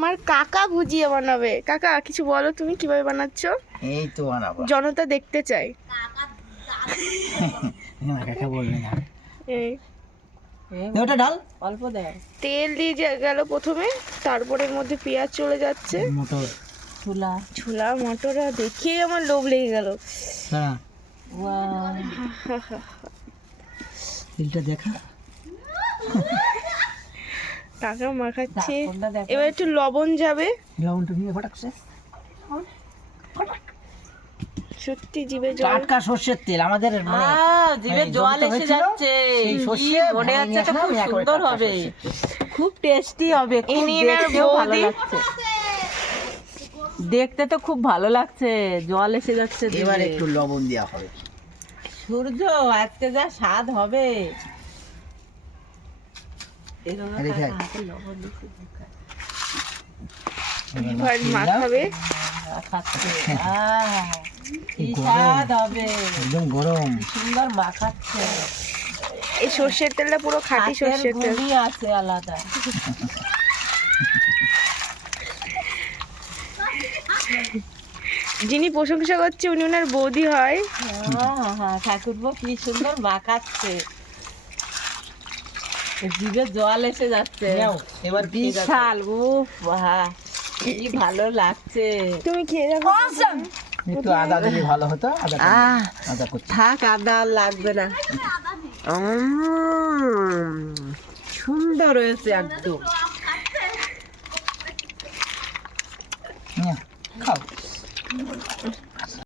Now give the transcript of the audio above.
আমার কাকা ভুজিয়া বানাবে। কাকা কিছু বলো তুমি কীভাবে বানাচ্ছ? এই তো বানাবো। জনতা দেখতে চাই না কাকা বলবে না। এই। ওটা ডাল অল্প দেয়। তেল দিয়ে যে গেল প্রথমে তারপরে মধ্যে পেঁয়াজ চলে যাচ্ছে। মোটর। ছোলা। ছোলা মটর আর দেখিয়ে আমার লোভ লেগে গেল। হ্যাঁ ওয়াও। তিলটা দেখা। কাকা মাখাচ্ছে। এবার একটু লবণ যাবে। লবণটা নিয়ে ফটাকছে। সত্যি জিভে জল। টাটকা সর্ষের তেল আমাদের মানে জিভে জল এসে যাচ্ছে। সেই সর্ষে মনে হচ্ছে তো খুব সুন্দর হবে। খুব টেস্টি হবে খুব ইনি বৌদি। লাগছে। দেখতে তো খুব ভালো লাগছে জল এসে যাচ্ছে এবার একটু লবণ দেওয়া হবে। সূর্য আজকে যা স্বাদ হবে এরকম আরে খাই। হাতে লবণ দিচ্ছি। এবার মাখাবে মাখাচ্ছে আহ, কি গরম। স্বাদ হবে একদম গরম। সুন্দর মাখাচ্ছে এই সর্ষের তেলটা পুরো খাঁটি সর্ষের তেল। আছে আলাদা। যিনি প্রশংসা করছে উনি ওনার বৌদি হয়। ঠাকুরপো কি সুন্দর মাখাচ্ছে জিভে জল এসে যাচ্ছে। এবার বিশাল উফ বাহ, কি ভালো লাগছে। তুমি খেয়ে দেখো। একটু আদা দিলে ভালো হতো আদা আদা করছি। থাক আদা আর লাগবে না। উম, সুন্দর হয়েছে একদম। খাও।